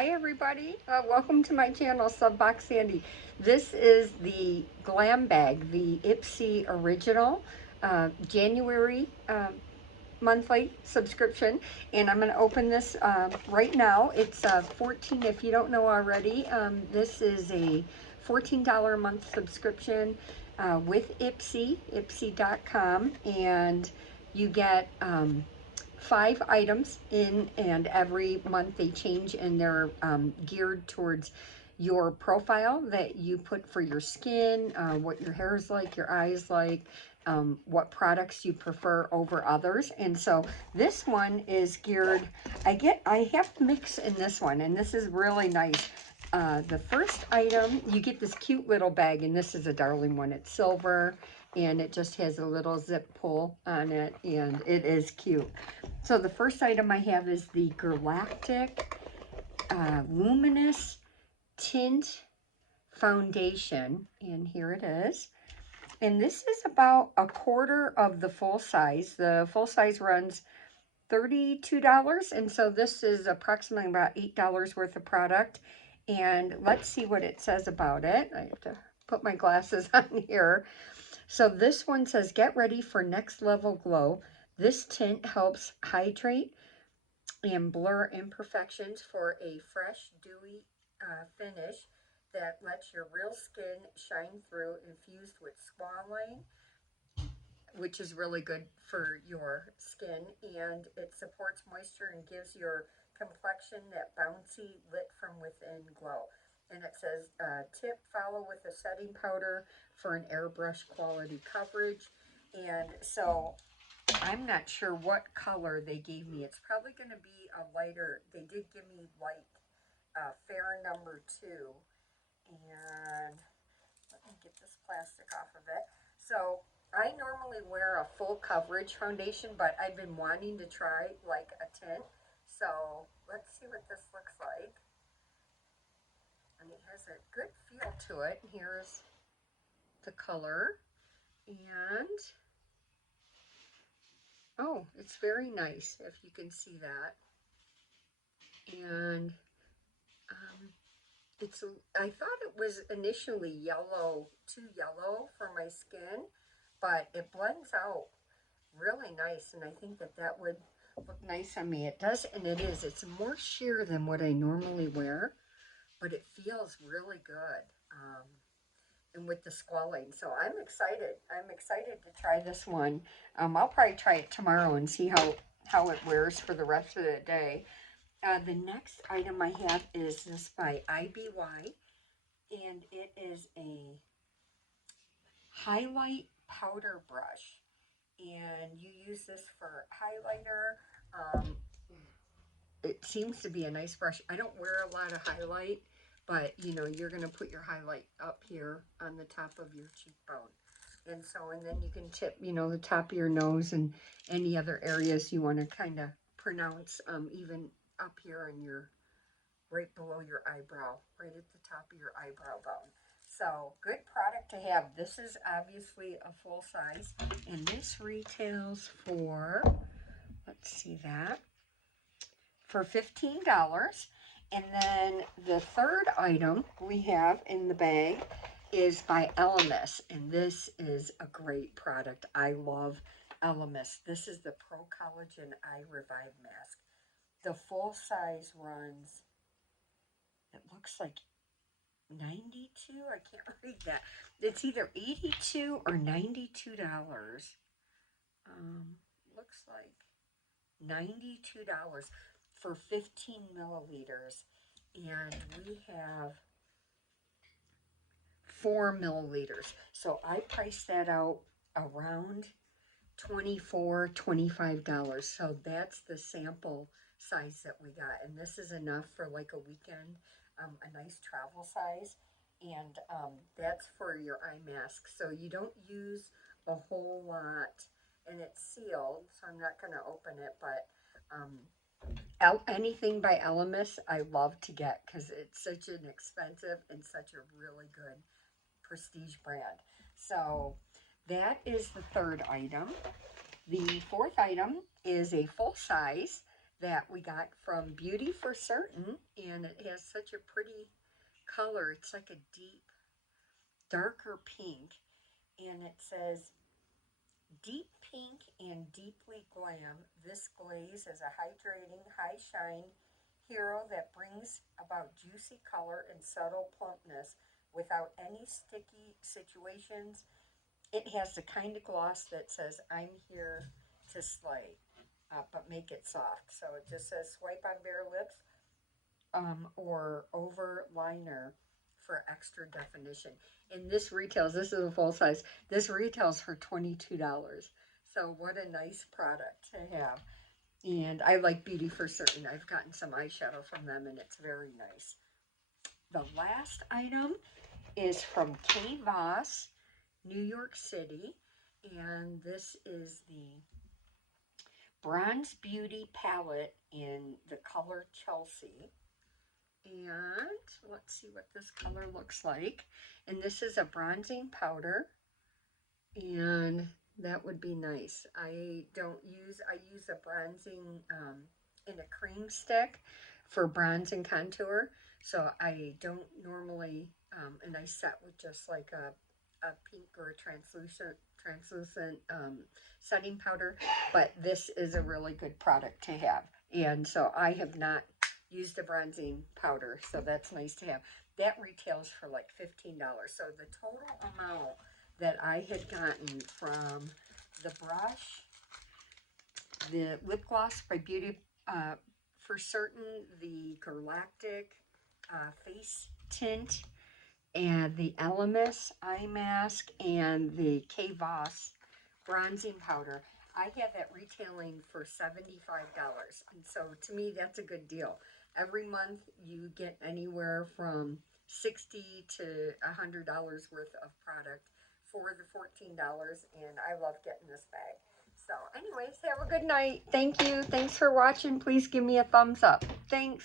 Hi everybody, welcome to my channel, Subbox Sandy. This is the Glambag, the Ipsy original January monthly subscription, and I'm going to open this right now. It's 14, if you don't know already. This is a $14 a month subscription with Ipsy, Ipsy.com, and you get 5 items in, and every month they change, and they're geared towards your profile that you put for your skin, what your hair is like, your eyes like, what products you prefer over others. And so this one is geared, I have mix in this one, and this is really nice. The first item, you get this cute little bag, and this is a darling one. It's silver, and it just has a little zip pull on it, and it is cute. So the first item I have is the Galactic Luminous Tint Foundation, and here it is. And this is about a quarter of the full size. The full size runs $32, and so this is approximately about $8 worth of product. And let's see what it says about it. I have to put my glasses on here. So this one says, get ready for next level glow. This tint helps hydrate and blur imperfections for a fresh, dewy finish that lets your real skin shine through, infused with squalane, which is really good for your skin, and it supports moisture and gives your complexion that bouncy, lit from within glow. And it says, tip, follow with a setting powder for an airbrush quality coverage. And so I'm not sure what color they gave me. It's probably going to be a lighter. They did give me light, fair number 2. And let me get this plastic off of it. So I normally wear a full coverage foundation, but I've been wanting to try like a tint. So let's see what this looks like. And it has a good feel to it. Here's the color. And oh, it's very nice, if you can see that. And I thought it was initially yellow, too yellow for my skin, but it blends out really nice, and I think that that would look nice on me. It does, and it is. It's more sheer than what I normally wear, but it feels really good. And with the squalane, so I'm excited. I'm excited to try this one. I'll probably try it tomorrow and see how it wears for the rest of the day. The next item I have is this by IBY, and it is a highlight powder brush, and you use this for highlighter. It seems to be a nice brush. I don't wear a lot of highlight, but you know, you're going to put your highlight up here on the top of your cheekbone. And so, and then you can tip, you know, the top of your nose and any other areas you want to kind of pronounce, even up here in your, right below your eyebrow, right at the top of your eyebrow bone. So, good product to have. This is obviously a full size, and this retails for, let's see that, for $15. And then the third item we have in the bag is by Elemis, and this is a great product. I love Elemis. This is the Pro Collagen Eye Revive Mask. The full size runs, it looks like 92. I can't read that. It's either 82 or $92. Looks like $92 for 15 milliliters, and we have 4 milliliters. So I priced that out around $24, $25. So that's the sample size that we got, and this is enough for like a weekend, a nice travel size. And that's for your eye mask, so you don't use a whole lot, and it's sealed, so I'm not going to open it. But anything by Elemis I love to get, because it's such an expensive and such a really good prestige brand. So that is the third item. The fourth item is a full size, that we got from Beauty for Certain, and it has such a pretty color. It's like a deep, darker pink, and it says deep pink and deeply glam. This glaze is a hydrating, high shine hero that brings about juicy color and subtle plumpness without any sticky situations. It has the kind of gloss that says, I'm here to slay, but make it soft. So it just says swipe on bare lips, or over liner for extra definition. And this retails, this is a full size, this retails for $22. So what a nice product to have. And I like Beauty for Certain. I've gotten some eyeshadow from them and it's very nice. The last item is from K. Voss, New York City. And this is the Bronze Beauty palette in the color Chelsea. And let's see what this color looks like. And this is a bronzing powder, and that would be nice. I use a bronzing in a cream stick for bronze and contour. So I don't normally, and I set with just like a pink or a translucent setting powder, but this is a really good product to have. And so I have not used a bronzing powder, so that's nice to have. That retails for like $15. So the total amount that I had gotten from the brush, the lip gloss by Beauty for Certain, the Galactic face tint, and the Elemis eye mask, and the K. Voss bronzing powder, I have that retailing for $75. And so to me, that's a good deal. Every month you get anywhere from $60 to $100 worth of product for the $14, and I love getting this bag. So anyways, have a good night. Thank you. Thanks for watching. Please give me a thumbs up. Thanks.